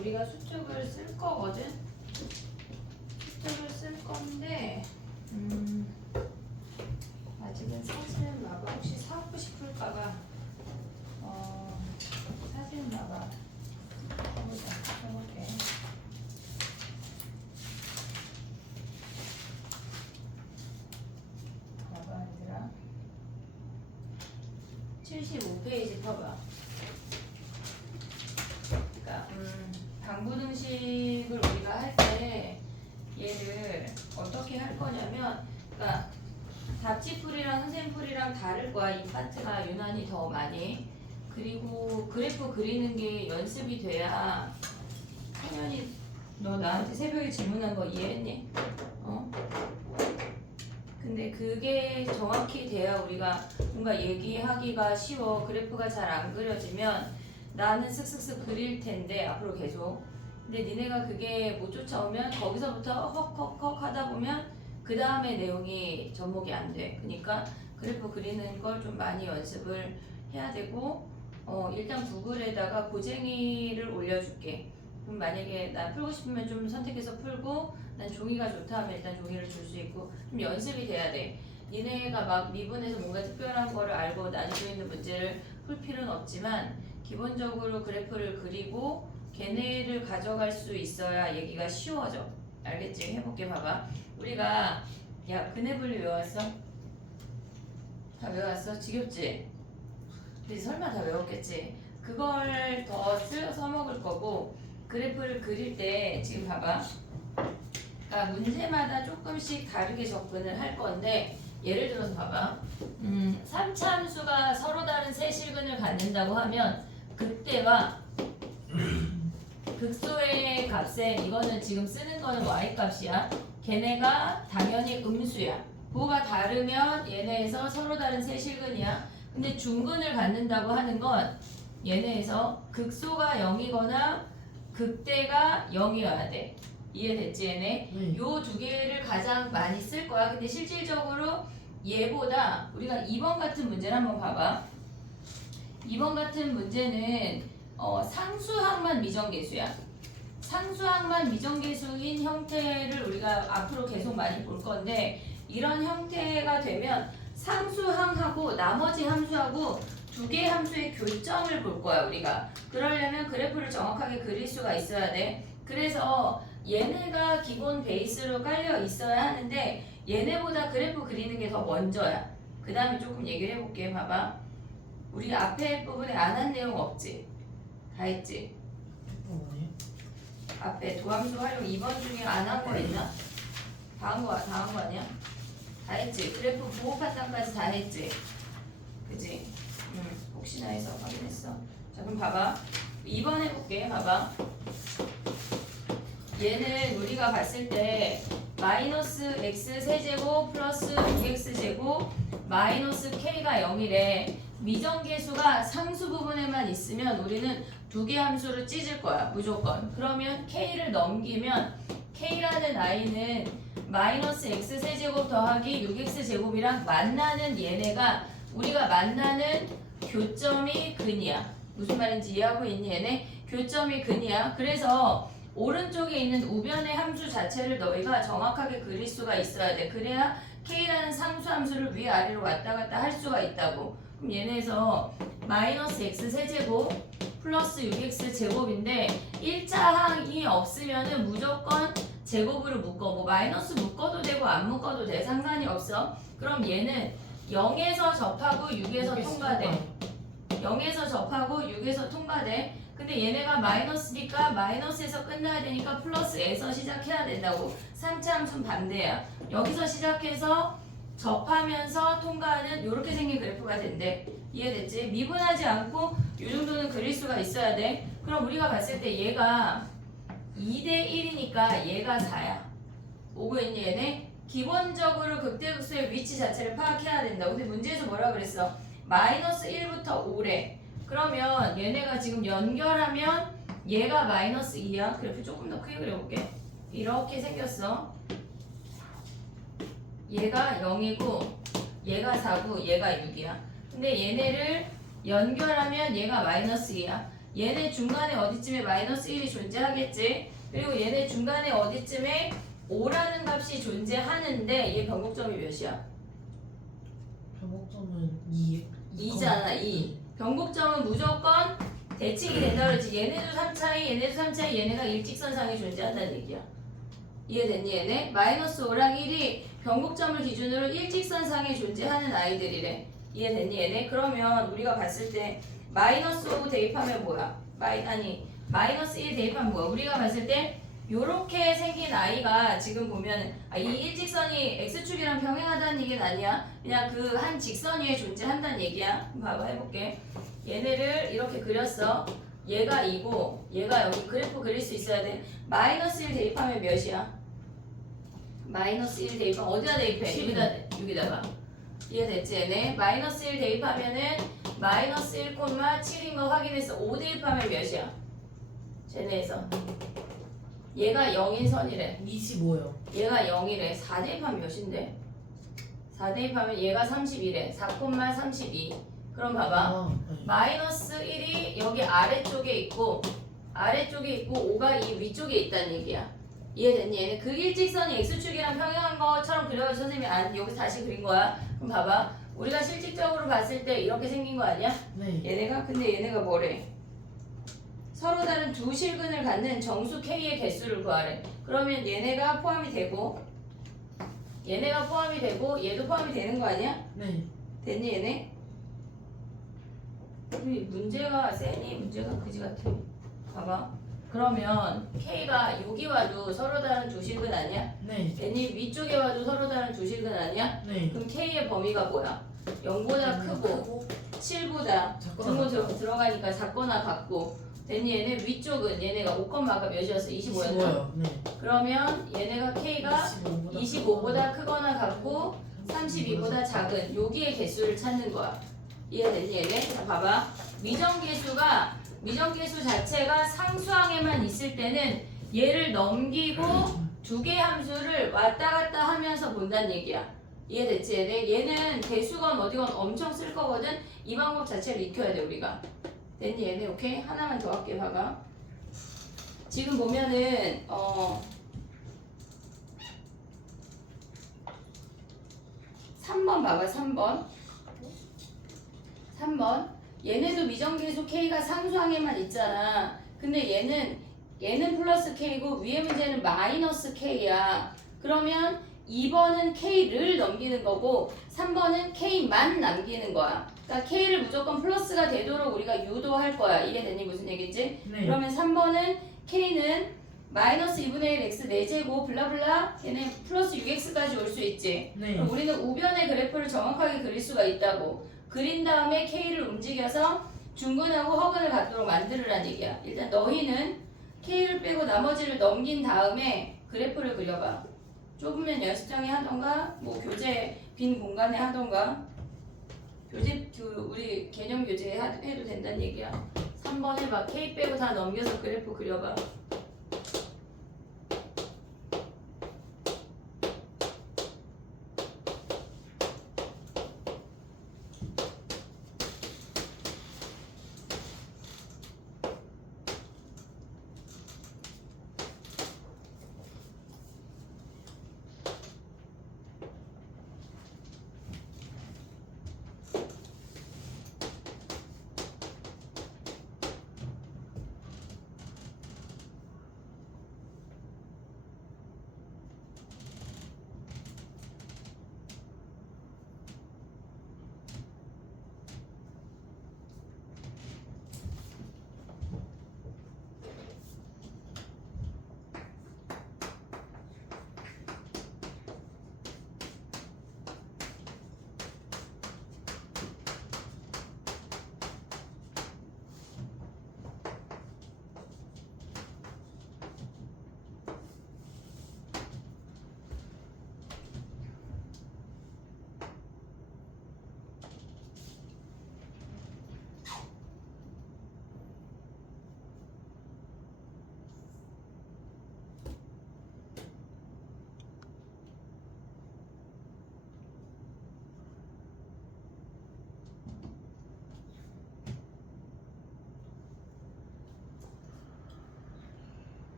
우리가 수축을 쓸 거거든. 수축을 쓸 건데 아직은 사진 마가 혹시 사고 싶을까봐 사진 마가 해볼게. 봐봐 얘들아. 75페이지 펴봐. 그러니까 방부등식을 우리가 할 때 얘를 어떻게 할 거냐면, 그러니까 답지풀이랑 선생님풀이랑 다를 거야. 이 파트가 유난히 더 많이. 그리고 그래프 그리는 게 연습이 돼야 당연히 너 나한테 새벽에 질문한 거 이해했니? 근데 그게 정확히 돼야 우리가 뭔가 얘기하기가 쉬워. 그래프가 잘 안 그려지면 나는 슥슥슥 그릴 텐데 앞으로 계속. 근데 니네가 그게 못 쫓아오면 거기서부터 헉헉헉 하다 보면 그 다음에 내용이 접목이 안 돼. 그러니까 그래프 그리는 걸 좀 많이 연습을 해야 되고, 일단 구글에다가 고쟁이를 올려줄게. 그럼 만약에 난 풀고 싶으면 좀 선택해서 풀고, 난 종이가 좋다 하면 일단 종이를 줄 수 있고, 좀 연습이 돼야 돼. 니네가 막 미분에서 뭔가 특별한 거를 알고 나뉘고 있는 문제를 풀 필요는 없지만 기본적으로 그래프를 그리고 걔네를 가져갈 수 있어야 얘기가 쉬워져. 알겠지? 해볼게. 봐봐. 우리가 근해분리 외웠어? 다 외웠어? 지겹지? 근데 설마 다 외웠겠지? 그걸 더 써먹을 거고, 그래프를 그릴 때 지금 봐봐. 그러니까 문제마다 조금씩 다르게 접근을 할 건데, 예를 들어서 봐봐. 3차 함수가 서로 다른 세 실근을 갖는다고 하면 그때와 극소의 값에, 이거는 지금 쓰는 거는 y값이야. 걔네가 당연히 음수야. 뭐가 다르면 얘네에서 서로 다른 세 실근이야. 근데 중근을 갖는다고 하는 건 얘네에서 극소가 0이거나 극대가 0이어야 돼. 이해됐지 얘네? 요 두 개를 가장 많이 쓸 거야. 근데 실질적으로 얘보다 우리가 2번 같은 문제를 한번 봐봐. 2번 같은 문제는 상수항만 미정계수야. 상수항만 미정계수인 형태를 우리가 앞으로 계속 많이 볼 건데, 이런 형태가 되면 상수항하고 나머지 함수하고 두 개의 함수의 교점을 볼 거야 우리가. 그러려면 그래프를 정확하게 그릴 수가 있어야 돼. 그래서 얘네가 기본 베이스로 깔려 있어야 하는데 얘네보다 그래프 그리는 게 더 먼저야. 그 다음에 조금 얘기를 해볼게. 봐봐. 우리 앞에 부분에 안 한 내용 없지? 다 했지? 앞에 도함수 활용 2번 중에 안 한 거 있나? 다 한 거 아니야? 다 했지? 그래프 부호 판단까지 다 했지? 그지? 혹시나 해서 확인했어. 자, 그럼 봐봐. 2번 해볼게. 봐봐. 얘는 우리가 봤을 때 마이너스 x 세제곱 플러스 6x제곱 마이너스 k가 0이래. 미정계수가 상수 부분에만 있으면 우리는 두 개 함수를 찢을 거야 무조건. 그러면 k를 넘기면 k라는 i는 마이너스 x 세제곱 더하기 6x제곱이랑 만나는 얘네가 우리가 만나는 교점이 근이야. 무슨 말인지 이해하고 있니 얘네? 교점이 근이야. 그래서 오른쪽에 있는 우변의 함수 자체를 너희가 정확하게 그릴 수가 있어야 돼. 그래야 k라는 상수 함수를 위아래로 왔다 갔다 할 수가 있다고. 그럼 얘네에서 마이너스 x 세제곱 플러스 6x 제곱인데 1자항이 없으면은 무조건 제곱으로 묶어. 뭐 마이너스 묶어도 되고 안 묶어도 돼. 상관이 없어. 그럼 얘는 0에서 접하고 6에서 통과돼. 0에서 접하고 6에서 통과돼. 근데 얘네가 마이너스니까 마이너스에서 끝나야 되니까 플러스에서 시작해야 된다고. 3차 함수는 반대야. 여기서 시작해서 접하면서 통과하는 이렇게 생긴 그래프가 된대. 이해됐지? 미분하지 않고 이 정도는 그릴 수가 있어야 돼. 그럼 우리가 봤을 때 얘가 2대 1이니까 얘가 4야. 오고 있니 얘네? 기본적으로 극대극소의 위치 자체를 파악해야 된다. 근데 문제에서 뭐라 그랬어? 마이너스 1부터 5래. 그러면 얘네가 지금 연결하면 얘가 마이너스 2야. 그래프 조금 더 크게 그려볼게. 이렇게 생겼어. 얘가 0이고 얘가 4고 얘가 6이야. 근데 얘네를 연결하면 얘가 마이너스 2야. 얘네 중간에 어디쯤에 마이너스 1이 존재하겠지. 그리고 얘네 중간에 어디쯤에 5라는 값이 존재하는데 얘 변곡점이 몇이야? 변곡점은 2. 2잖아 2. 변곡점은 무조건 대칭이 된다 그랬지. 얘네도 3차이 얘네도 3차이 얘네가 일직선상에 존재한다는 얘기야. 이해됐니 얘네? 마이너스 5랑 1이 변곡점을 기준으로 일직선상에 존재하는 아이들이래. 이해됐니 얘네? 그러면 우리가 봤을 때 마이너스 5 대입하면 뭐야? 마이너스 1 대입하면 뭐야? 우리가 봤을 때 요렇게 생긴 아이가 지금 보면 이 일직선이 x축이랑 평행하다는 얘기는 아니야. 그냥 그 한 직선 위에 존재한다는 얘기야. 봐봐 해볼게. 얘네를 이렇게 그렸어. 얘가 2고 얘가 여기 그래프 그릴 수 있어야 돼. 마이너스 1 대입하면 몇이야? 마이너스 1 대입하면 어디다 대입해? 여기다가 이해됐지 얘네? 마이너스 1 대입하면은 마이너스 1,7인 거 확인했어. 5 대입하면 몇이야? 쟤네에서 얘가 0인 선이래. 25요. 얘가 0이래. 4 대입하면 몇인데? 4 대입하면 얘가 31에 4,32. 그럼 봐봐. 네. 마이너스 1이 여기 아래쪽에 있고 5가 이 위쪽에 있다는 얘기야. 이해됐니? 얘네 극일직선이 x축이랑 평행한 것처럼 그려서 선생님이 여기 다시 그린 거야. 그럼 봐봐. 우리가 실질적으로 봤을 때 이렇게 생긴 거 아니야? 네. 근데 얘네가 뭐래? 서로 다른 두 실근을 갖는 정수 K의 개수를 구하래. 그러면 얘네가 포함이 되고 얘도 포함이 되는 거 아니야? 네. 됐니 얘네? 우리 문제가 세니? 문제가 그지 같아. 봐봐. 그러면 K가 여기 와도 서로 다른 두 실근 아니야? 네. N이 위쪽에 와도 서로 다른 두 실근 아니야? 네. 그럼 K의 범위가 뭐야? 0보다 크고 7보다 작거나 들어가니까 작거나 같고. 됐니? 얘네 위쪽은 얘네가 5,아까 몇이었어? 25였나? 25요. 네. 그러면 얘네가 K가 25보다 크거나 같고 32보다 작은 여기의 개수를 찾는 거야. 이해됐니 얘네? 자 봐봐. 미정계수 자체가 상수항에만 있을 때는 얘를 넘기고 두 개의 함수를 왔다 갔다 하면서 본다는 얘기야. 이해됐지 얘네? 얘는 개수건 어디건 엄청 쓸 거거든. 이 방법 자체를 익혀야 돼 우리가. 됐니 얘네? 오케이? 하나만 더 할게. 봐봐. 지금 보면은 3번 봐봐. 3번 얘네도 미정계수 K가 상수항에만 있잖아. 근데 얘는 플러스 K고 위에 문제는 마이너스 K야. 그러면 2번은 K를 넘기는 거고 3번은 K만 남기는 거야. 그러니까 K를 무조건 플러스가 되도록 우리가 유도할 거야. 이해됐니? 무슨 얘기지? 네. 그러면 3번은 K는 마이너스 2분의 1 x 4제곱 블라블라 얘는 플러스 6x까지 올 수 있지. 네. 그럼 우리는 우변의 그래프를 정확하게 그릴 수가 있다고. 그린 다음에 K를 움직여서 중근하고 허근을 갖도록 만들으란 얘기야. 일단 너희는 K를 빼고 나머지를 넘긴 다음에 그래프를 그려봐. 좁으면 연습장에 하던가 뭐 교재 빈 공간에 하던가 우리 개념 교재 해도 된다는 얘기야. 3번 해봐. K 빼고 다 넘겨서 그래프 그려봐.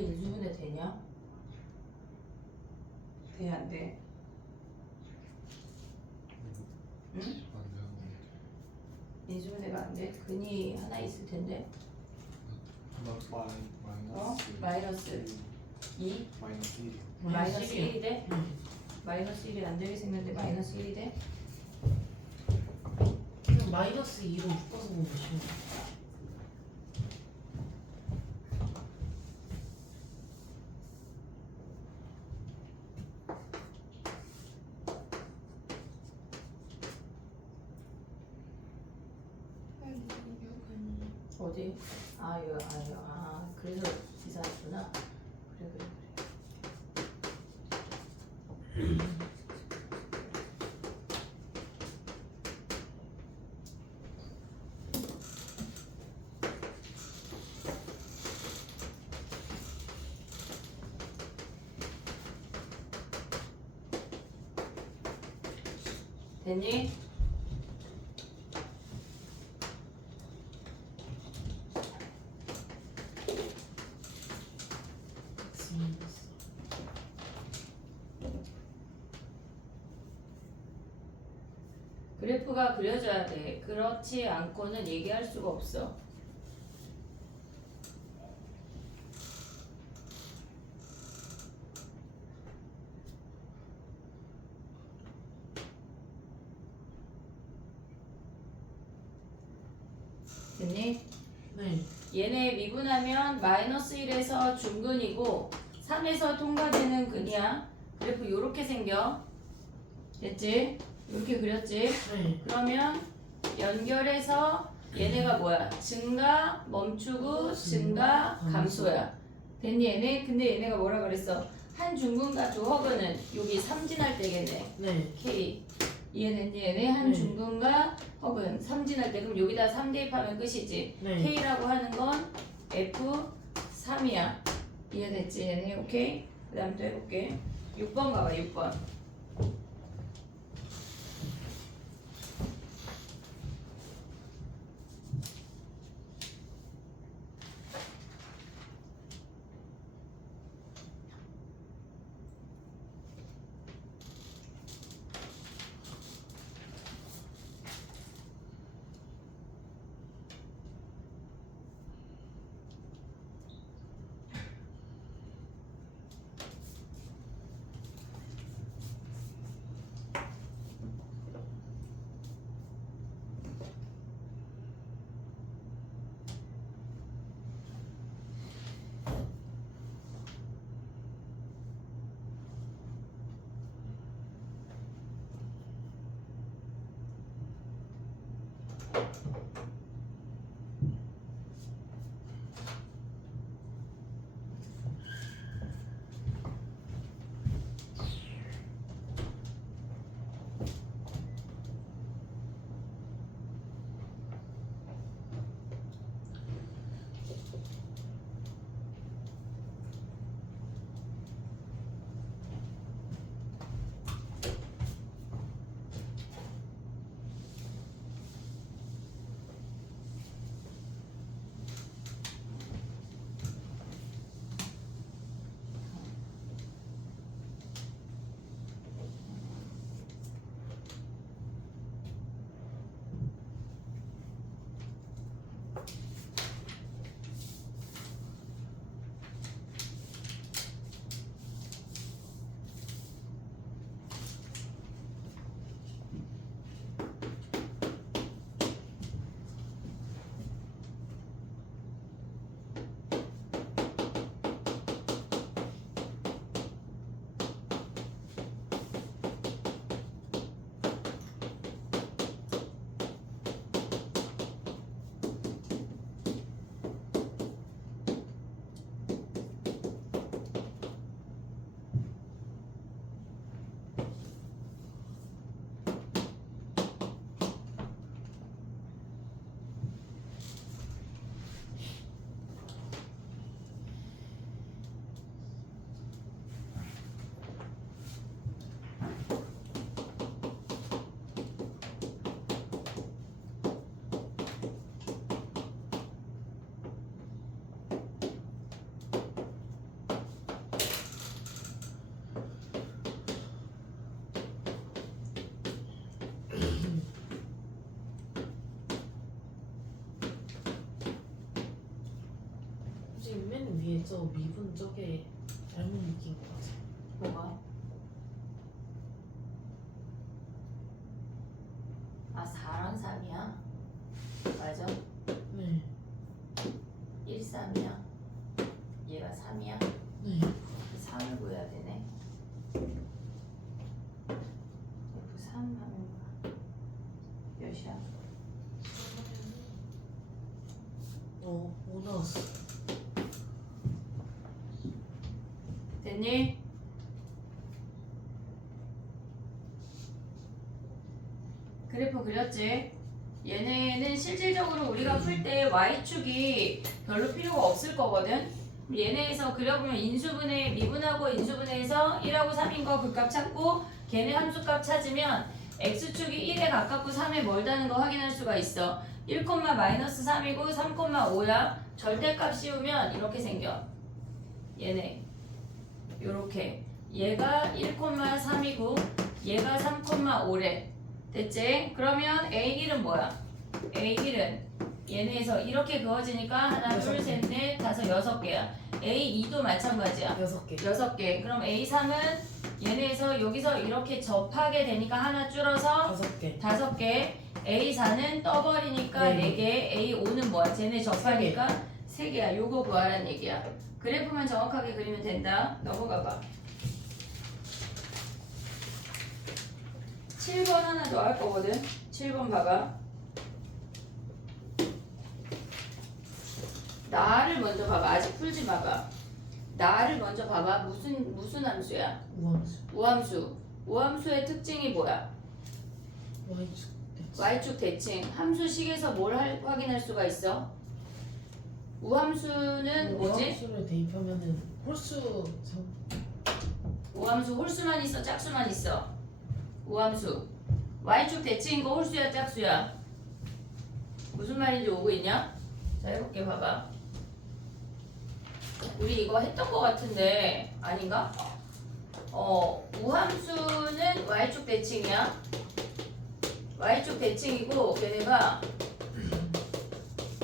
이게 1주분의 되냐? 돼, 안 돼? 응? 안 2주분의가 안 돼? 근이 하나 있을 텐데. 마이너스 2? 마이너스 1이요. 마이너스 1이 돼? 응. 마이너스 1이 안 되게 생겼는데 마이너스 1이 돼? 그냥 마이너스 2로 묶어서 보면 쉬워. 어디? 그래서 계산했구나. 그래. 됐니? 그래프가 그려져야 돼. 그렇지 않고는 얘기할 수가 없어. 됐니? 네. 얘네 미분하면 마이너스 1에서 중근이고 3에서 통과되는 근이야. 그래프 요렇게 생겨. 됐지? 이렇게 그렸지? 네. 그러면 연결해서 얘네가 뭐야? 증가, 멈추고, 증가, 감소야. 됐니 얘네? 근데 얘네가 뭐라 그랬어? 한 중근과 두 허근은 여기 삼진할 때겠네. 네. K. 이해됐니 얘네? 한 네. 중근과 허근 삼진할 때 그럼 여기다 3 대입하면 끝이지. 네. K라고 하는 건 F3이야. 이해됐지 얘네? 오케이? 그 다음 또 해볼게. 6번 가봐 6번. 선생님 맨 위에 저 미분 저게 잘못 느낀 것 같아요. 뭐가? 아 4랑 3이야? 맞아? 네. 1, 3이야? 얘가 3이야? 네. 3을 구해야 되네. F3 하면 몇이야? 5 나왔어. 됐니? 그래프 그렸지? 얘네는 실질적으로 우리가 풀 때 y축이 별로 필요가 없을 거거든? 얘네에서 그려보면 인수분해, 미분하고 인수분해에서 1하고 3인 거 극값 찾고 걔네 함수값 찾으면 x축이 1에 가깝고 3에 멀다는 거 확인할 수가 있어. 1,-3이고 3,5야. 절대값 씌우면 이렇게 생겨. 얘네 요렇게 얘가 1,3이고 얘가 3,5래. 됐지? 그러면 A길은 뭐야? A길은 얘네에서 이렇게 그어지니까 하나, 여섯 둘, 개. 셋, 넷, 다섯, 6개야. A2도 마찬가지야. 6개. 6개. 그럼 A3은 얘네에서 여기서 이렇게 접하게 되니까 하나 줄어서 5개. 5개. A4는 떠버리니까 네. 4개. A5는 뭐야? 쟤네 접하니까 3개야. 요거 구하란 얘기야. 그래프만 정확하게 그리면 된다. 넘어가봐. 7번 하나 더 할 거거든. 7번 봐봐. 나를 먼저 봐봐. 아직 풀지 마봐. 나를 먼저 봐봐. 무슨 함수야? 우함수. 우함수. 우함수의 특징이 뭐야? Y축. y축 대칭. 함수식에서 뭘 확인할 수가 있어? 우함수는 뭐지? 우함수를 대입하면은 홀수 우함수 홀수만 있어? 짝수만 있어? 우함수. y축 대칭인 거 홀수야 짝수야? 무슨 말인지 오고 있냐? 자 해볼게 봐봐. 우리 이거 했던 거 같은데 아닌가? 우함수는 y축 대칭이야. y축 대칭이고 걔네가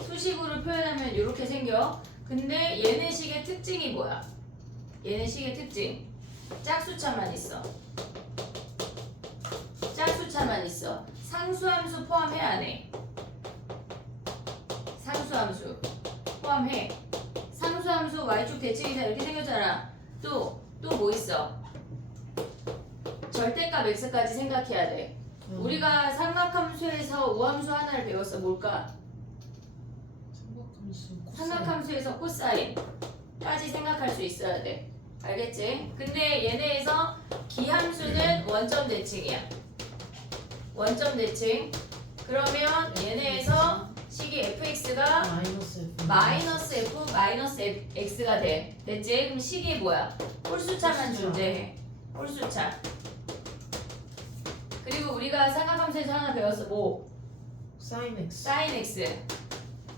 수식으로 표현하면 이렇게 생겨. 근데 얘네 식의 특징이 뭐야? 얘네 식의 특징 짝수차만 있어. 짝수차만 있어. 상수함수 포함해 안 해? 상수함수 포함해. 상수함수 y축 대칭이 다 이렇게 생겼잖아. 또 뭐 있어? 절대값 x까지 생각해야 돼. 우리가 삼각함수에서 우함수 하나를 배웠어. 뭘까? 삼각함수. 삼각함수에서 코사인까지 생각할 수 있어야 돼. 알겠지? 근데 얘네에서 기함수는 원점 대칭이야. 원점 대칭. 그러면 얘네에서 식이 fx가 마이너스 F. 마이너스 f 마이너스 x가 돼. 됐지? 그럼 식이 뭐야? 홀수차만 홀수차. 존재해. 홀수차. 그리고 우리가 삼각함수에서 하나 배웠어. 뭐? 사인 X. sin x.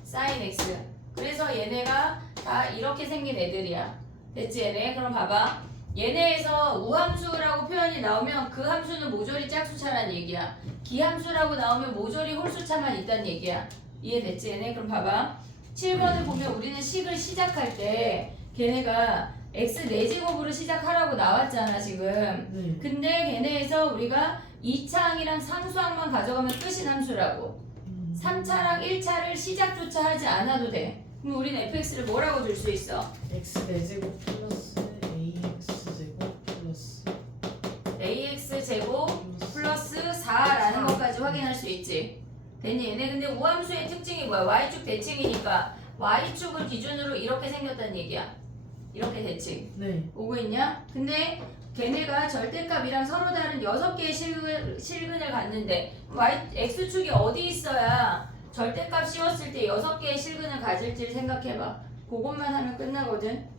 sin x. 그래서 얘네가 다 이렇게 생긴 애들이야. 됐지 얘네? 그럼 봐봐. 얘네에서 우함수라고 표현이 나오면 그 함수는 모조리 짝수차란 얘기야. 기함수라고 나오면 모조리 홀수차만 있다는 얘기야. 이해됐지 얘네? 그럼 봐봐. 7번을 보면 우리는 식을 시작할 때 걔네가 x 4제곱으로 시작하라고 나왔잖아 지금. 네. 근데 걔네에서 우리가 2차항이랑 상수항만 가져가면 끝인 함수라고. 3차랑 1차를 시작조차 하지 않아도 돼. 그럼 우리는 fx를 뭐라고 줄 수 있어? X 4제곱 플러스 AX 제곱 플러스 ax 제곱 플러스 4라는 것까지 확인할 수 있지. 됐니? 얘네 근데 우함수의 특징이 뭐야? y축 대칭이니까 y축을 기준으로 이렇게 생겼다는 얘기야. 이렇게 대칭. 네. 오고 있냐? 근데 걔네가 절대값이랑 서로 다른 6개의 실근을 갖는데 x축이 어디 있어야 절대값 씌웠을 때 6개의 실근을 가질지를 생각해봐. 그것만 하면 끝나거든.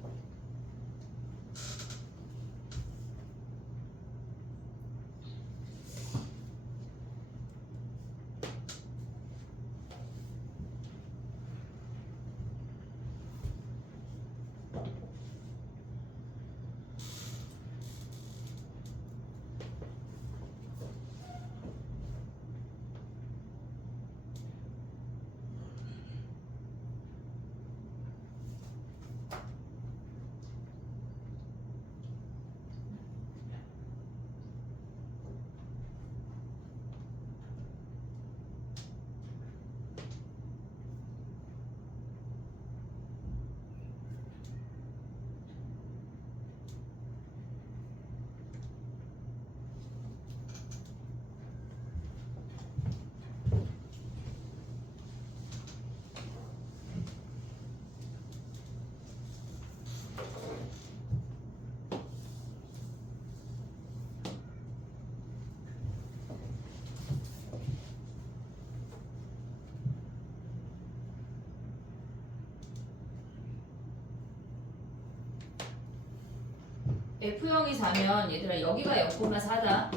F0이 4면 얘들아 여기가 0,4다.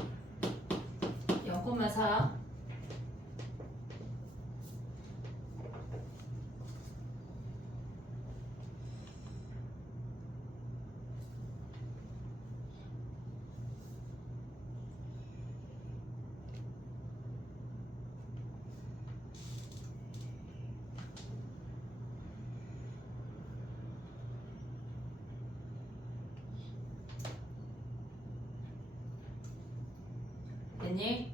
0,4. 됐니?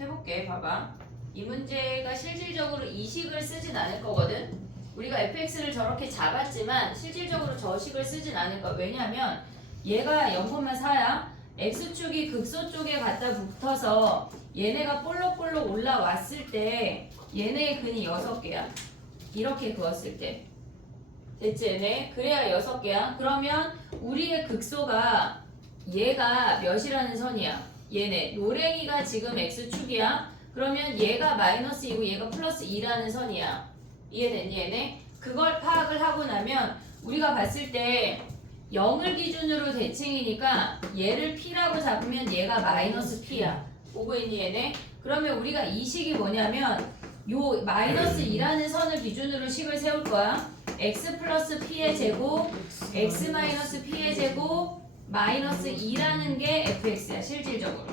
해볼게. 봐봐. 이 문제가 실질적으로 이 식을 쓰진 않을 거거든. 우리가 fx를 저렇게 잡았지만 실질적으로 저 식을 쓰진 않을 거야. 왜냐면 얘가 0,4야. x축이 극소 쪽에 갖다 붙어서 얘네가 볼록볼록 올라왔을 때 얘네의 근이 6개야. 이렇게 그었을 때. 됐지 얘네? 그래야 6개야. 그러면 우리의 극소가 얘가 몇이라는 선이야? 얘네 노랭이가 지금 x축이야. 그러면 얘가 마이너스 2고 얘가 플러스 2라는 선이야. 이해됐니 얘네? 그걸 파악을 하고 나면 우리가 봤을 때 0을 기준으로 대칭이니까 얘를 p라고 잡으면 얘가 마이너스 p야. 보고 있니 얘네? 그러면 우리가 이 식이 뭐냐면 요 마이너스 2라는 선을 기준으로 식을 세울 거야. x 플러스 p의 제곱 x 마이너스 p의 제곱 마이너스 2라는 게 fx야 실질적으로.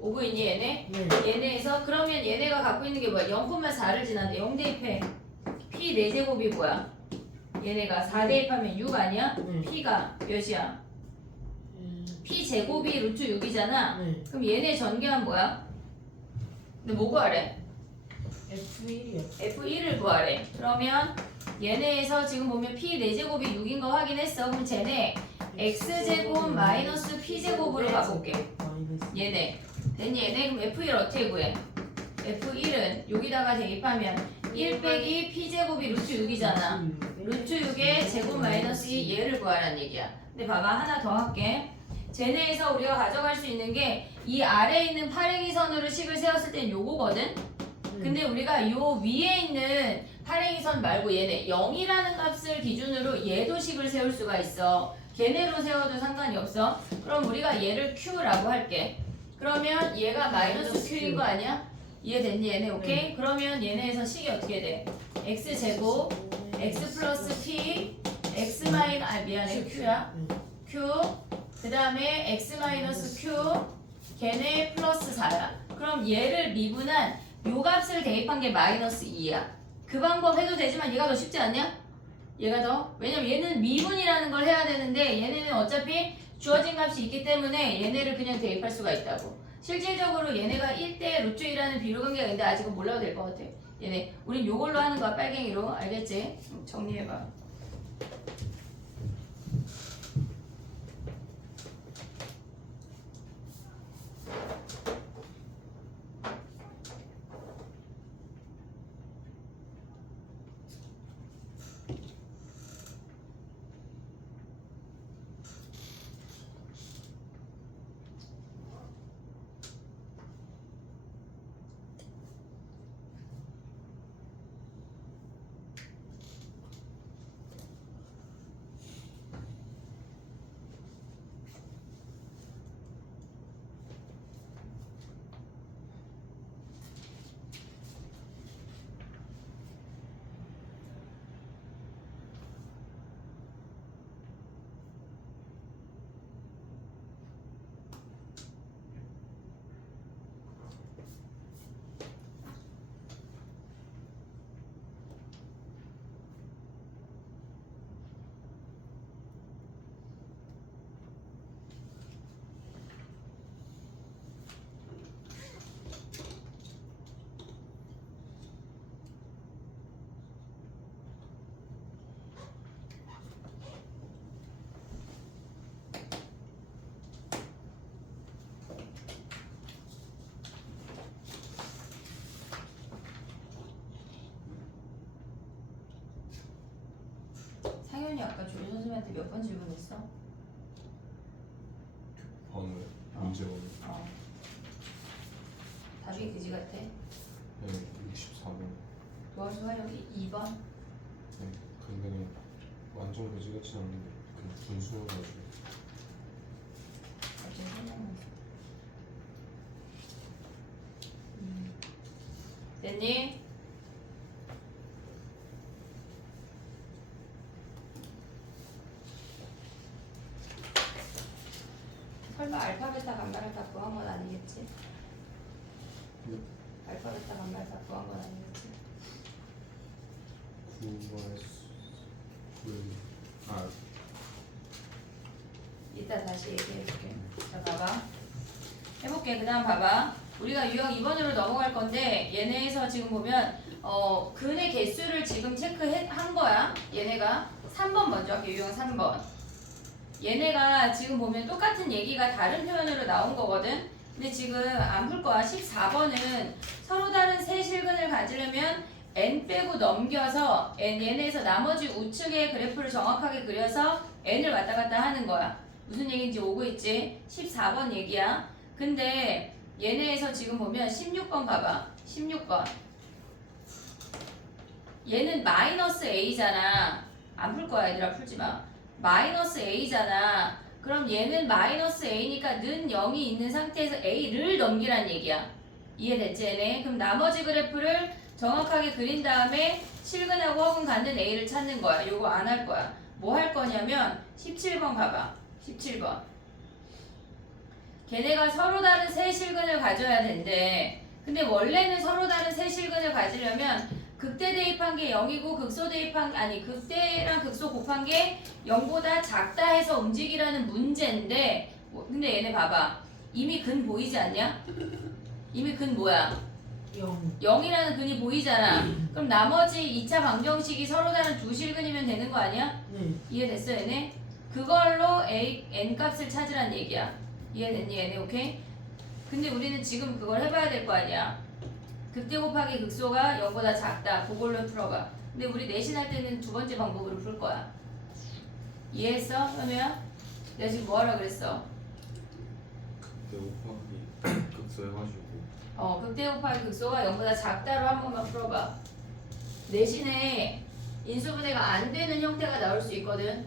오고 있니 얘네? 네. 얘네에서 그러면 얘네가 갖고 있는 게 뭐야? 0,4를 지났는데 0 대입해. p 4제곱이 뭐야? 얘네가 4 대입하면 6 아니야? 네. p가 몇이야? 음, p 제곱이 루트 6이잖아. 네. 그럼 얘네 전개한 뭐야? 근데 뭐 구하래? F1이요. f1을 구하래. 그러면 얘네에서 지금 보면 p 4제곱이 6인 거 확인했어. 그럼 쟤네 x제곱 마이너스 p제곱으로 가볼게. 마이너스. 얘네 됐니 얘네? 그럼 F1 어떻게 구해? F1은 여기다가 대입하면 1 빼기 p제곱이 루트 6이잖아. 루트 6의 제곱 마이너스 2 얘를 구하라는 얘기야. 근데 봐봐 하나 더 할게. 쟤네에서 우리가 가져갈 수 있는 게 이 아래에 있는 파랭이선으로 식을 세웠을 땐 요거거든? 근데 우리가 요 위에 있는 파랭이선 말고 얘네 0이라는 값을 기준으로 얘도 식을 세울 수가 있어. 걔네로 세워도 상관이 없어. 그럼 우리가 얘를 Q라고 할게. 그러면 얘가 마이너스 Q인 거 아니야? 이해됐니 얘네? 오케이? 그러면 얘네에서 식이 어떻게 돼? X제곱 X 플러스 P X 마이너 미안해 Q야. Q 그 다음에 X 마이너스 Q 걔네 플러스 4야. 그럼 얘를 미분한 요 값을 대입한 게 마이너스 2야. 그 방법 해도 되지만 얘가 더 쉽지 않냐? 얘가 더? 왜냐면 얘는 미분이라는 걸 해야 되는데 얘네는 어차피 주어진 값이 있기 때문에 얘네를 그냥 대입할 수가 있다고. 실질적으로 얘네가 1대 루트 2라는 비율관계가 있는데 아직은 몰라도 될 것 같아. 얘네 우린 요걸로 하는 거야 빨갱이로. 알겠지? 정리해봐. 아까 조리 선생님한테 몇 번 질문했어? 번호요? 문제 번호. 답이 그지 같아? 네, 64번. 도와줘 하려기 2번. 네, 근데 완전 그지 같진 않은데 그 분수여가지고. 갑자기 생각났어. 됐니? 설마 알파, 베타, 감마를 다 구한 건 아니겠지? 네. 알파, 베타, 감마를 다 구한 건 아니겠지? 9번에 아, 이따 다시 얘기해줄게. 자, 봐봐. 해볼게. 그 다음 봐봐. 우리가 유형 2번으로 넘어갈 건데 얘네에서 지금 보면 근의 개수를 지금 체크한 거야. 얘네가 3번 먼저 할게. 유형 3번. 얘네가 지금 보면 똑같은 얘기가 다른 표현으로 나온 거거든. 근데 지금 안 풀 거야. 14번은 서로 다른 세 실근을 가지려면 n 빼고 넘겨서 얘네에서 나머지 우측의 그래프를 정확하게 그려서 n을 왔다 갔다 하는 거야. 무슨 얘기인지 오고 있지? 14번 얘기야. 근데 얘네에서 지금 보면 16번 봐봐. 16번. 얘는 마이너스 a잖아. 안 풀 거야 얘들아. 풀지 마. 마이너스 a잖아. 그럼 얘는 마이너스 a니까 는 0이 있는 상태에서 a를 넘기란 얘기야. 이해됐지 얘네? 그럼 나머지 그래프를 정확하게 그린 다음에 실근하고 허근 갖는 a를 찾는 거야. 요거 안 할 거야. 뭐 할 거냐면 17번 봐봐. 17번. 걔네가 서로 다른 세 실근을 가져야 된대. 근데 원래는 서로 다른 세 실근을 가지려면 극대 대입한 게 0이고 극소 대입한 극대랑 극소 곱한 게 0보다 작다 해서 움직이라는 문제인데 근데 얘네 봐봐. 이미 근 보이지 않냐? 이미 근 뭐야? 0. 0이라는 근이 보이잖아. 그럼 나머지 2차 방정식이 서로 다른 두 실근이면 되는 거 아니야? 네. 이해됐어 얘네? 그걸로 n 값을 찾으란 얘기야. 이해됐니 얘네? 오케이? 근데 우리는 지금 그걸 해봐야 될 거 아니야. 극대 곱하기 극소가 0보다 작다. 그걸로 풀어봐. 근데 우리 내신할 때는 두 번째 방법으로 풀 거야. 이해했어? 현우야? 내가 지금 뭐 하라 그랬어? 그때 곱하기 극소해가지고 극대 곱하기 극소가 0보다 작다로 한 번만 풀어봐. 내신에 인수분해가 안 되는 형태가 나올 수 있거든.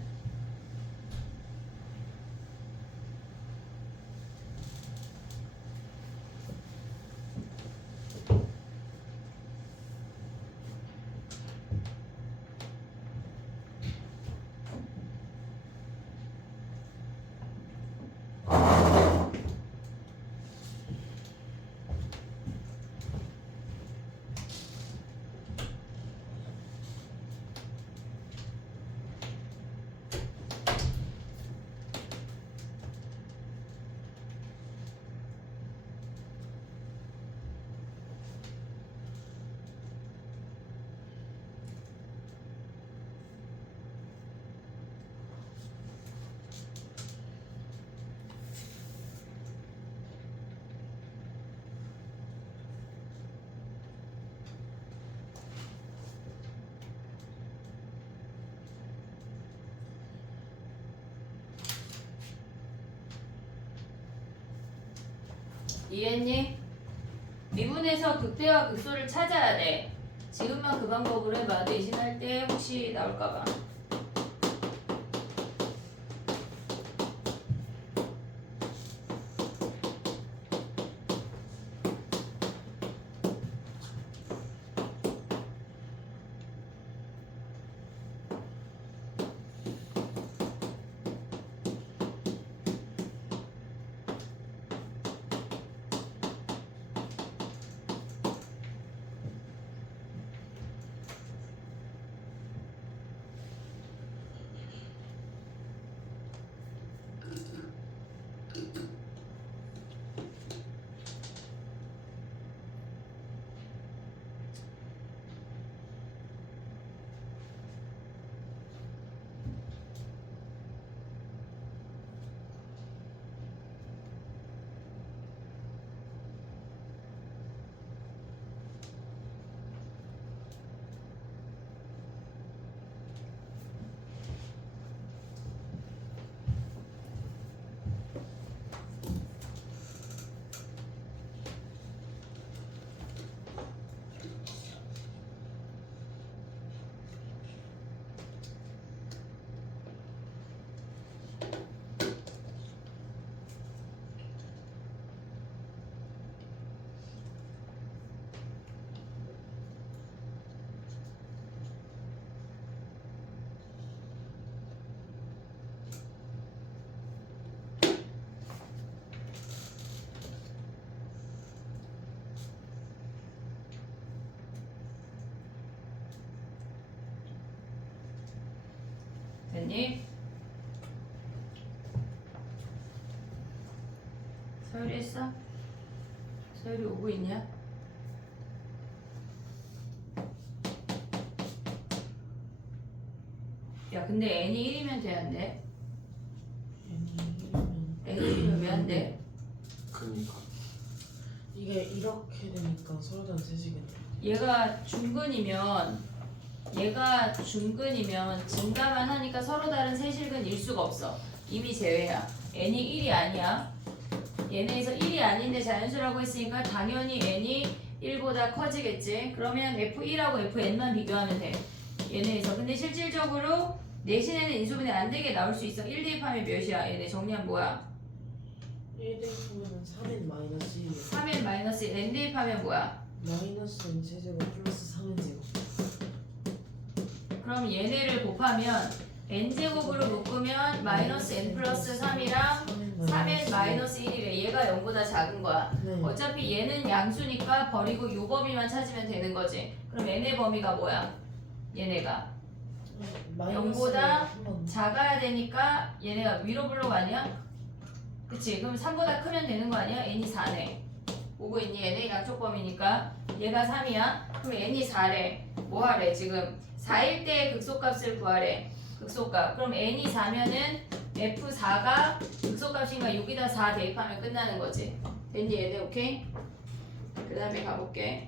이해했니? 미분에서 극대와 극소를 찾아야 돼. 지금만 그 방법으로 해봐. 내신할 때 혹시 나올까봐. 됐니? 서율이 했어? 서율이 오고 있냐? 야 근데 n이 1이면 돼 안 돼? n이 1이면 왜 안 돼? 그니까 이게 이렇게 되니까 서로 다른 세식이네. 얘가 중근이면 증가만 하니까 서로 다른 세실근일 수가 없어. 이미 제외야. n이 1이 아니야. 얘네에서 1이 아닌데 자연수라고 했으니까 당연히 n이 1보다 커지겠지. 그러면 f1하고 fn만 비교하면 돼. 얘네에서. 근데 실질적으로 내신에는 인수분해 안 되게 나올 수 있어. 1 대입하면 몇이야? 얘네 정리하면 뭐야? 1 대입하면 3n 마이너스 1. 3n 마이너스 n 대입하면 뭐야? 마이너스 n 제곱 플러스 3n 제곱. 그럼 얘네를 곱하면 n제곱으로 묶으면 마이너스 n 플러스 3이랑 3n 마이너스 1이래. 얘가 0보다 작은 거야. 네. 어차피 얘는 양수니까 버리고 요 범위만 찾으면 되는 거지. 그럼 n의 범위가 뭐야? 얘네가 0보다 작아야 되니까 얘네가 위로 블록 아니야? 그치? 그럼 3보다 크면 되는 거 아니야? n이 4네. 오고 있니? 얘네 양쪽 범위니까 얘가 3이야. 그럼 n이 4래. 뭐 하래? 지금 4일 때 극소값을 구하래. 극소값. 그럼 n이 4면은 f4가 극소값이니까 여기다 4 대입하면 끝나는 거지. 됐니 얘네? 오케이? 그 다음에 가볼게.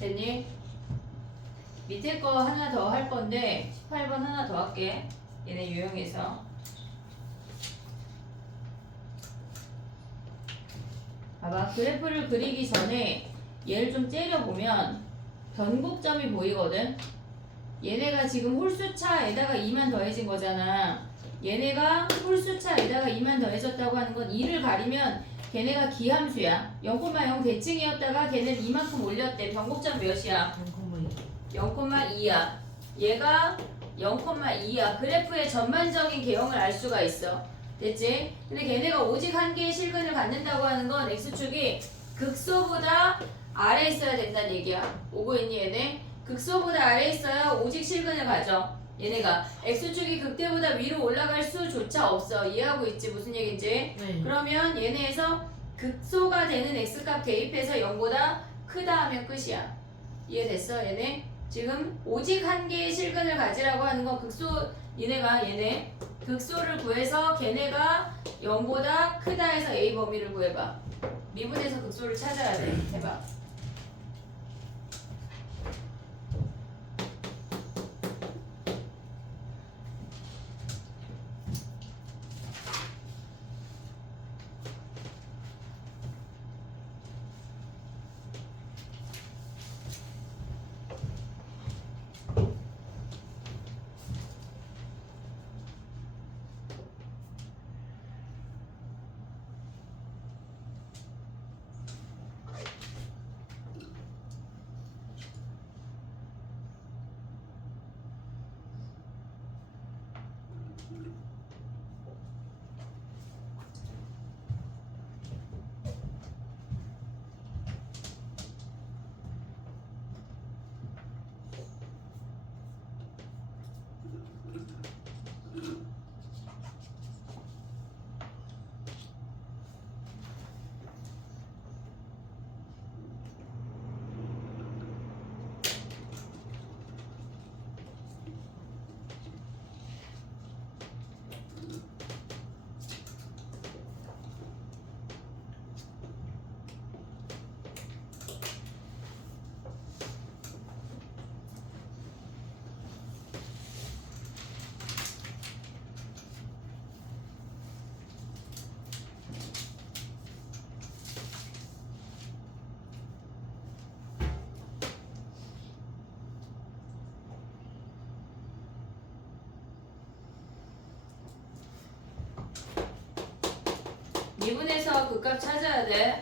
됐니? 밑에 거 하나 더 할 건데 18번 하나 더 할게. 얘네 유형에서 봐봐. 그래프를 그리기 전에 얘를 좀 째려보면 변곡점이 보이거든. 얘네가 지금 홀수차에다가 2만 더해진 거잖아. 얘네가 홀수차에다가 2만 더해졌다고 하는 건 2를 가리면 걔네가 기함수야. 0,0 대칭이었다가 걔네를 이만큼 올렸대. 변곡점 몇이야? 0,2야. 얘가 0,2야. 그래프의 전반적인 개형을 알 수가 있어. 됐지? 근데 걔네가 오직 한 개의 실근을 갖는다고 하는 건 x축이 극소보다 아래에 있어야 된다는 얘기야. 오고 있니 얘네? 극소보다 아래에 있어야 오직 실근을 가져. 얘네가 x축이 극대보다 위로 올라갈 수조차 없어. 이해하고 있지? 무슨 얘긴지? 네. 그러면 얘네에서 극소가 되는 x값 대입해서 0보다 크다 하면 끝이야. 이해됐어 얘네? 지금 오직 한 개의 실근을 가지라고 하는 건 극소. 얘네 극소를 구해서 걔네가 0보다 크다 해서 a 범위를 구해봐. 미분에서 극소를 찾아야 돼. 해봐. 미분에서 그 값 찾아야 돼.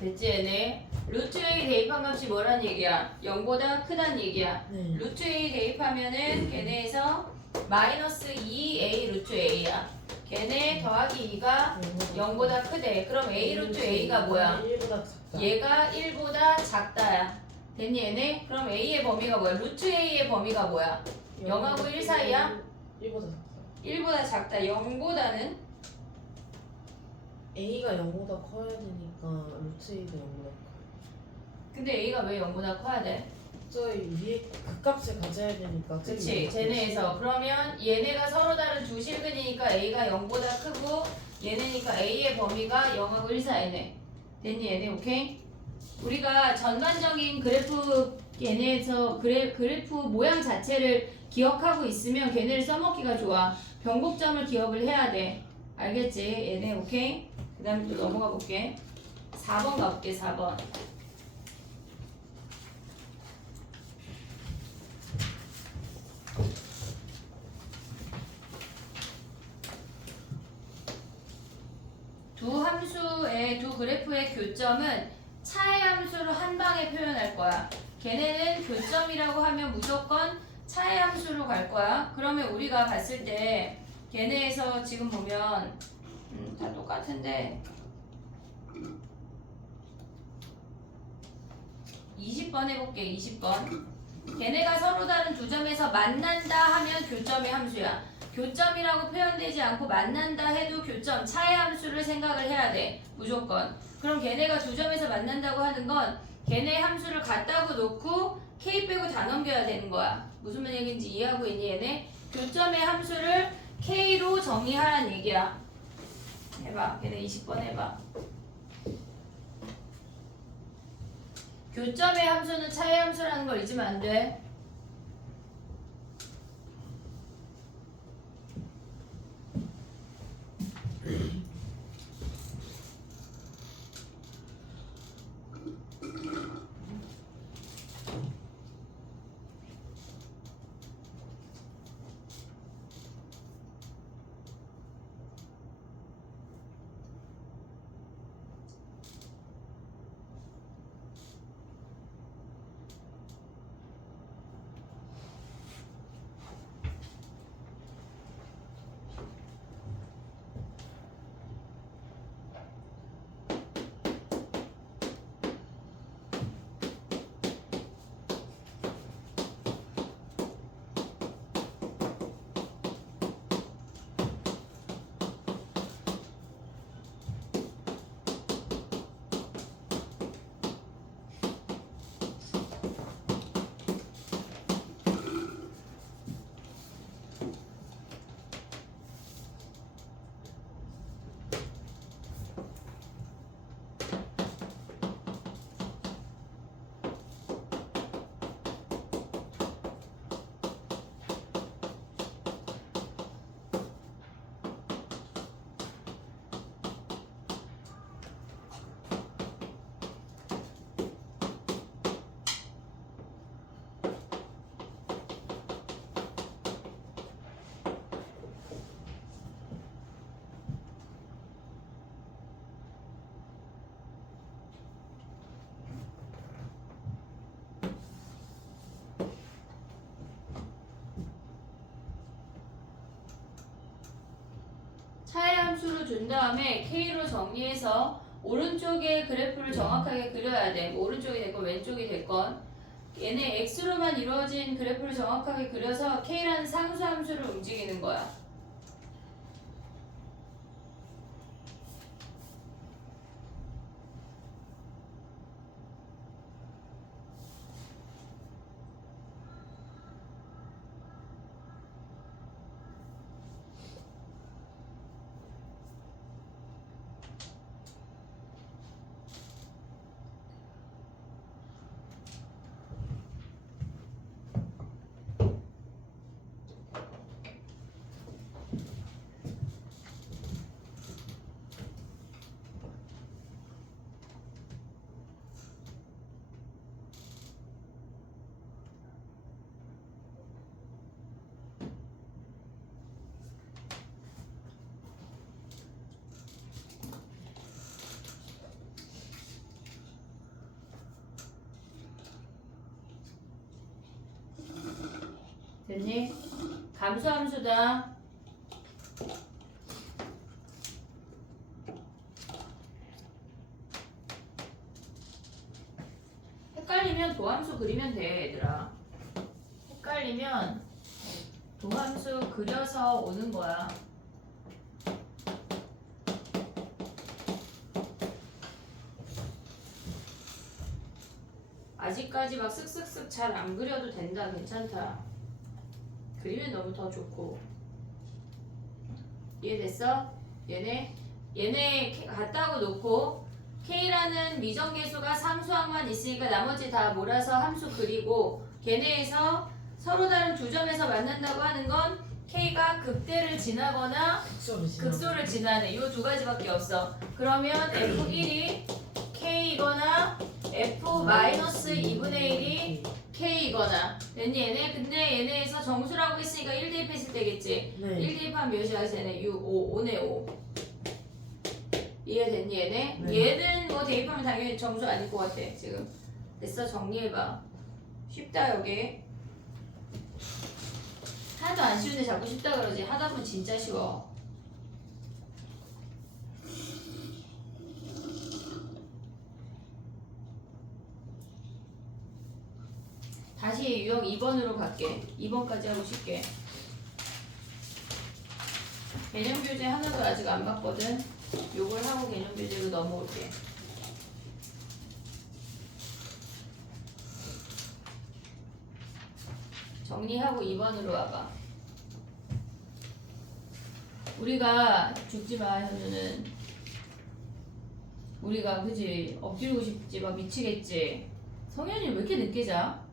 됐지 얘네? 루트 A 대입한 값이 뭐란 얘기야? 0보다 크단 얘기야. 네. 루트 A 대입하면은 걔네에서 마이너스 2A 루트 A야. 걔네 더하기 2가 0보다 크대. 그럼 A 루트 A가 뭐야? 1보다 작다. 얘가 1보다 작다야. 됐니 얘네? 그럼 A의 범위가 뭐야? 루트 A의 범위가 뭐야? 0하고 1 사이야? 1보다 작다. 1보다 작다. 0보다는? A가 0보다 커야 되니까 루트 A도 0보다 커. 근데 A가 왜 0보다 커야 돼? 저희 위에 그 값을 가져야 되니까. 그치 쟤네에서 그러면 얘네가 서로 다른 두 실근이니까 A가 0보다 크고 얘네니까 A의 범위가 0하고 1 사이네. 됐니 얘네? 오케이? 우리가 전반적인 그래프 얘네에서 그래프 모양 자체를 기억하고 있으면 걔네를 써먹기가 좋아. 변곡점을 기억을 해야 돼. 알겠지? 얘네 오케이? 그 다음에 또 넘어가 볼게. 4번 가볼게 4번. 두 함수의 두 그래프의 교점은 차의 함수로 한 방에 표현할 거야. 걔네는 교점이라고 하면 무조건 차의 함수로 갈 거야. 그러면 우리가 봤을 때 걔네에서 지금 보면 다 똑같은데 20번 해볼게. 20번. 걔네가 서로 다른 두 점에서 만난다 하면 교점의 함수야. 교점이라고 표현되지 않고 만난다 해도 교점, 차의 함수를 생각을 해야 돼. 무조건. 그럼 걔네가 두 점에서 만난다고 하는 건 걔네 함수를 같다고 놓고 K 빼고 다 넘겨야 되는 거야. 무슨 얘기인지 이해하고 있니 얘네? 교점의 함수를 K로 정의하라는 얘기야. 해봐. 걔네 20번 해봐. 교점의 함수는 차의 함수라는 걸 잊으면 안 돼. 차의 함수를 준 다음에 K로 정리해서 오른쪽에 그래프를 정확하게 그려야 돼. 뭐 오른쪽이 됐건 왼쪽이 됐건 얘네 X로만 이루어진 그래프를 정확하게 그려서 K라는 상수 함수를 움직이는 거야. 됐니? 감소함수다. 헷갈리면 도함수 그리면 돼, 얘들아. 헷갈리면 도함수 그려서 오는 거야. 아직까지 막 쓱쓱쓱 잘 안 그려도 된다. 괜찮다. 그리면 너무 더 좋고. 이해됐어? 얘네 같다고 놓고 K라는 미정계수가 상수항만 있으니까 나머지 다 몰아서 함수 그리고 걔네에서 서로 다른 두 점에서 만난다고 하는 건 K가 극대를 지나거나 극소를 지나는 이 두 가지밖에 없어. 그러면 F1이 K이거나 F-2분의 1이 K이거나 됐니 얘네? 근데 얘네에서 정수라고 했으니까 1 대입했을 때겠지? 네. 1 대입하면 몇이야 쟤네? 6, 5, 5네 5 이해됐니 얘네? 네. 얘는 뭐 대입하면 당연히 정수 아닐 것 같아 지금. 됐어? 정리해봐. 쉽다 여기. 하나도 안 쉬운데 자꾸 쉽다 그러지. 하다 보면 진짜 쉬워. 다시 유형 2번으로 갈게. 2번까지 하고 쉽게. 개념 교재 하나도 아직 안 봤거든. 요걸 하고 개념 교재로 넘어올게. 정리하고 2번으로 와봐. 우리가 죽지마 현우는. 우리가 그지 엎드리고 싶지 막 미치겠지. 성현이 왜 이렇게 늦게 자?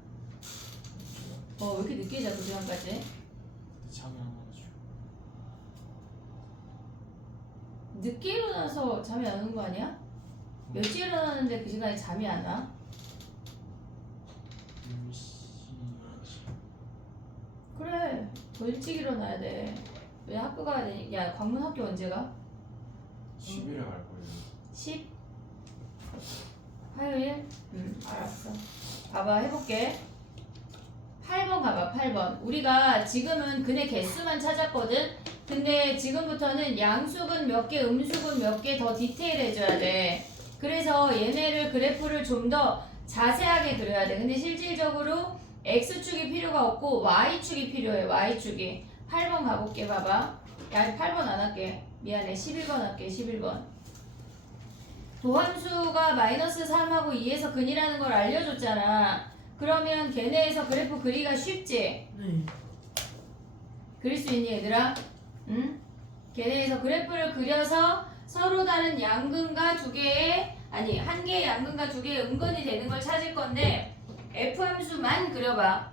왜 이렇게 늦게 자? 그 시간까지? 잠이 안 와가지고. 늦게 일어나서 잠이 안 오는 거 아니야? 몇 시에 일어나는데 그 시간에 잠이 안 와? 10시. 그래 더 일찍 일어나야 돼. 왜 학교 가야 되니? 야 광문 학교 언제 가? 10일에 갈 거예요. 10? 화요일? 알았어. 봐봐 해볼게. 8번 가봐 8번. 우리가 지금은 근의 개수만 찾았거든. 근데 지금부터는 양수근 몇 개 음수근 몇 개 더 디테일해줘야 돼. 그래서 얘네를 그래프를 좀 더 자세하게 그려야 돼. 근데 실질적으로 X축이 필요가 없고 Y축이 필요해. Y축이. 8번 가볼게 봐봐. 야 8번 안 할게. 미안해 11번 할게. 11번. 도함수가 마이너스 3하고 2에서 근이라는 걸 알려줬잖아. 그러면 걔네에서 그래프 그리기가 쉽지? 네. 그릴 수 있니 얘들아? 응? 걔네에서 그래프를 그려서 서로 다른 양근과 두 개의 아니 한 개의 양근과 두 개의 음근이 되는 걸 찾을 건데 F 함수만 그려봐.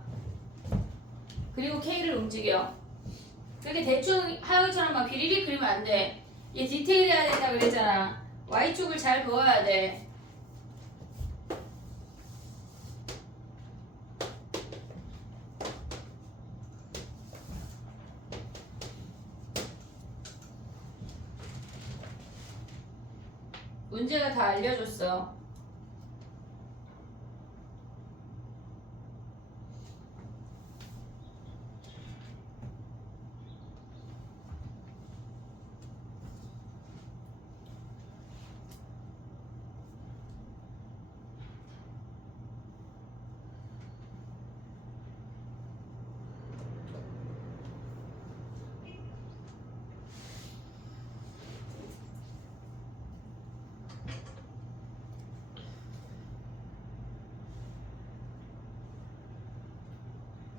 그리고 K를 움직여. 그렇게 대충 하영이처럼 막 비리리 그리면 안 돼. 얘 디테일해야 된다 그랬잖아. Y축을 잘 그어야 돼. 문제가 다 알려줬어.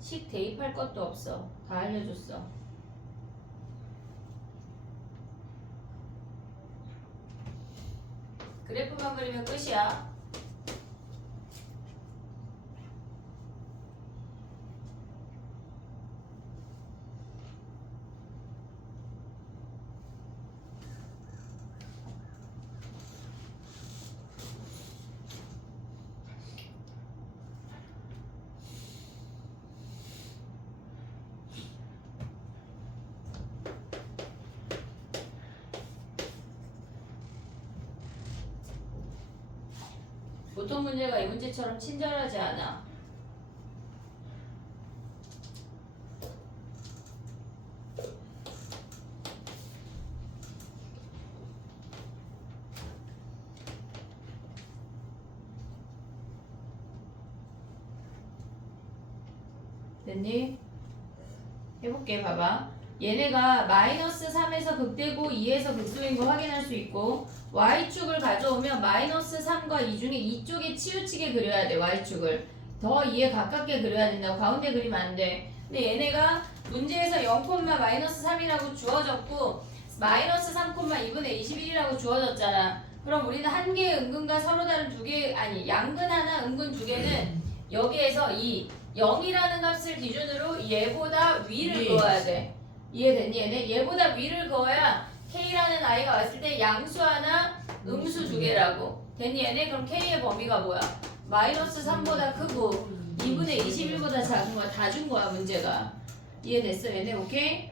식 대입할 것도 없어. 다 알려줬어. 그래프만 그리면 끝이야. 보통 문제가 이 문제처럼 친절하지 않아. 됐니? 해볼게. 봐봐. 얘네가 마이너스 3에서 극대고 2에서 극소인 거 확인할 수 있고 y축을 가져오면 마이너스 3과 2 중에 이쪽에 치우치게 그려야 돼. y축을 더 2에 가깝게 그려야 된다고. 가운데 그리면 안 돼. 근데 얘네가 문제에서 0, 마이너스 3이라고 주어졌고 마이너스 3, 2분의 21이라고 주어졌잖아. 그럼 우리는 한 개의 음근과 서로 다른 두 개, 아니 양근 하나, 음근 두 개는 여기에서 이 0이라는 값을 기준으로 얘보다 위를 그어야 돼. 이해됐니? 얘네? 얘보다 위를 그어야 K라는 아이가 왔을 때 양수 하나, 음수 두 개라고. 됐니? 얘네? 그럼 K의 범위가 뭐야? 마이너스 3보다 크고 2분의 21보다 작은 거야. 다 준 거야, 문제가. 이해됐어, 얘네? 오케이?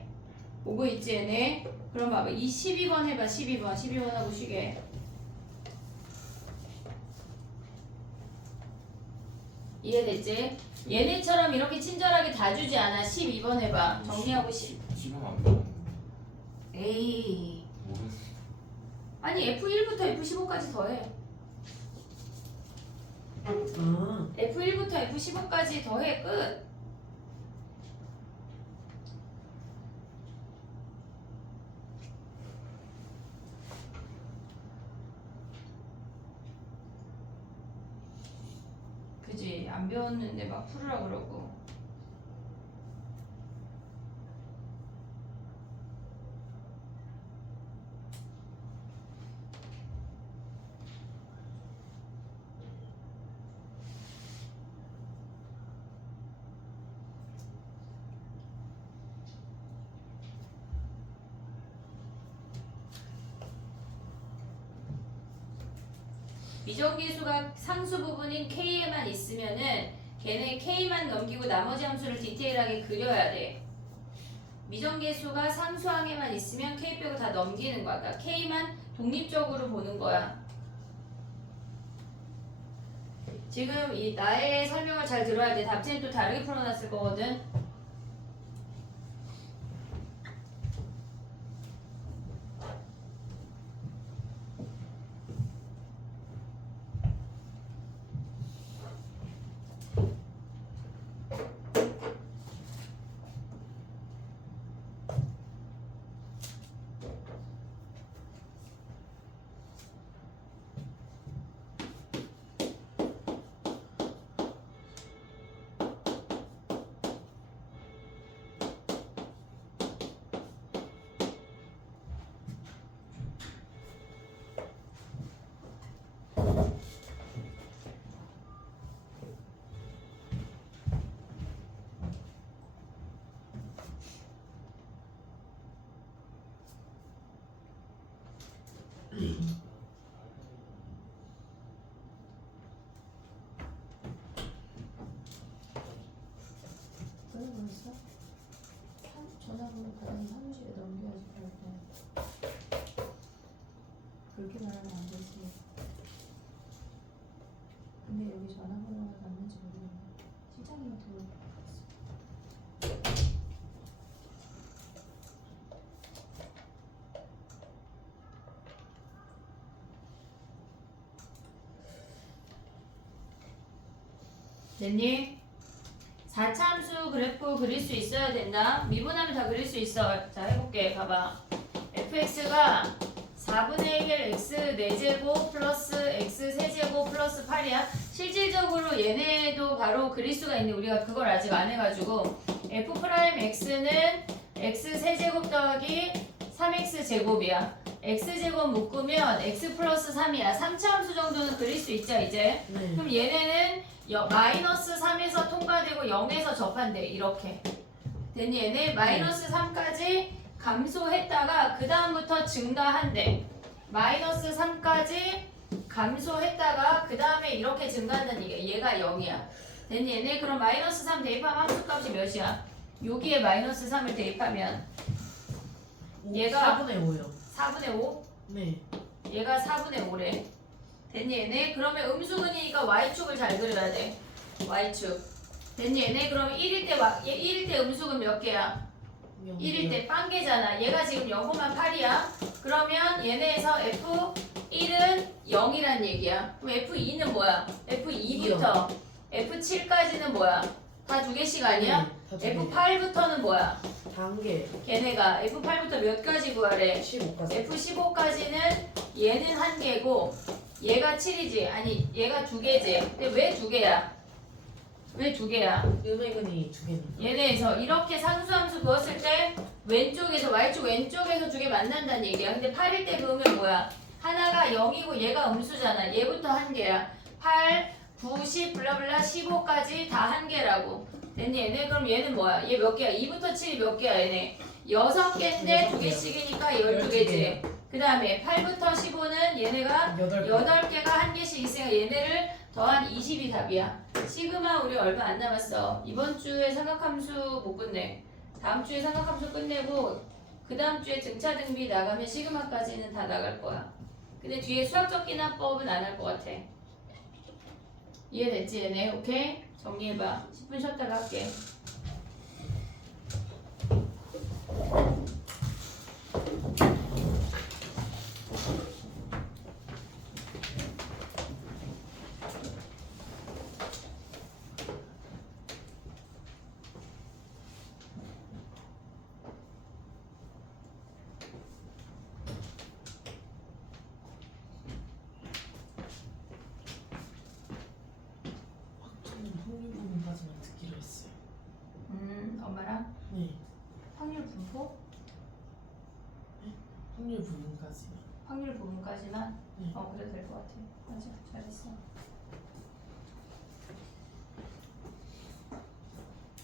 오고 있지, 얘네? 그럼 봐봐. 이 12번 해봐, 12번. 12번 하고 쉬게. 이해됐지? 얘네처럼 이렇게 친절하게 다 주지 않아. 12번 해봐. 정리하고 지금 안 배웠는데. 에이. 모르겠어. 아니 F1부터 F15까지 더해. F1부터 F15까지 더해. 끝. 그지? 안 배웠는데 막 풀으라 그러고. 미정계수가 상수 부분인 K에만 있으면은 걔네 K만 넘기고 나머지 함수를 디테일하게 그려야 돼. 미정계수가 상수항에만 있으면 K 빼고 다 넘기는 거야. 그러니까 K만 독립적으로 보는 거야. 지금 이 나의 설명을 잘 들어야 돼. 답지는 또 다르게 풀어놨을 거거든. 끊어버렸어? 전화번호 받은 사무실에 넘겨야지. 그렇게 말하면 안 되지. 근데 여기 전화번호가 맞는지 모르겠네. 시장님한테 물어봤어. 됐니? 4차함수 그래프 그릴 수 있어야 된다. 미분하면 다 그릴 수 있어. 자 해볼게. 봐봐. fx가 4분의 1 x 4제곱 플러스 x 세제곱 플러스 8이야. 실질적으로 얘네도 바로 그릴 수가 있는데 우리가 그걸 아직 안 해가지고 f'x는 x 세제곱 더하기 3x 제곱이야. x제곱 묶으면 x 플러스 3이야. 3차함수 정도는 그릴 수 있죠 이제. 네. 그럼 얘네는 마이너스 3에서 통과되고 0에서 접한대. 이렇게 됐니? 얘네 마이너스 3까지 감소했다가 그 다음부터 증가한대. 마이너스 3까지 감소했다가 그 다음에 이렇게 증가한다는 얘기야. 얘가 0이야. 됐니? 얘네 그럼 마이너스 3 대입하면 함수값이 몇이야? 여기에 마이너스 3을 대입하면 얘가 4분의 5요. 4분의 5? 네. 얘가 4분의 5래. 됐니 얘네? 그러면 음수근이니까 y축을 잘 그려야 돼. y축. 됐니 얘네? 그럼 1일 때 1일 때 음수근 몇 개야? 1일 때 빵개잖아. 얘가 지금 0,8이야. 그러면 얘네에서 F1은 0이란 얘기야. 그럼 F2는 뭐야? F2부터 F7까지는 뭐야? 다 두 개씩 아니야? 네, 다두 개. F8부터는 뭐야? 단계 걔네가 F8부터 몇 가지 구하래? 15까지. F15까지는 얘는 한 개고 얘가 7이지. 아니 얘가 두 개지. 근데 왜 두 개야? 왜 두 개야? 음액은이 두 개니까. 얘네에서 이렇게 상수함수 그었을 때 왼쪽에서 Y쪽 왼쪽에서 두 개 만난다는 얘기야. 근데 8일 때 그으면 뭐야? 하나가 0이고 얘가 음수잖아. 얘부터 한 개야. 8, 9, 10 블라블라 15까지 다 한 개라고. 됐니 얘네? 그럼 얘는 뭐야? 얘 몇 개야? 2부터 7이 몇 개야 얘네? 6개인데 두 개씩이니까 12개지. 그 다음에 8부터 15는 얘네가 8개가 한 개씩 있으니까 얘네를 더한 20이 답이야. 시그마 우리 얼마 안 남았어. 이번 주에 삼각함수 못 끝내. 다음 주에 삼각함수 끝내고 그 다음 주에 등차등비 나가면 시그마까지는 다 나갈 거야. 근데 뒤에 수학적 기납법은 안 할 것 같아. 이해됐지 얘네? 오케이? 정리해봐. 10분 쉬었다가 할게. 확정은 확률 부분까지만 듣기로 했어요. 엄마랑 네, 확률 분포? 확률 부분까지만. 확률 부분까지만? 네. 그래도 될 것 같아. 맞아, 잘했어.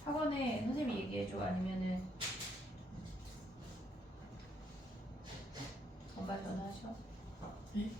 학원에 선생님이 얘기해줘. 아니면은 엄마 전화하셔. 네?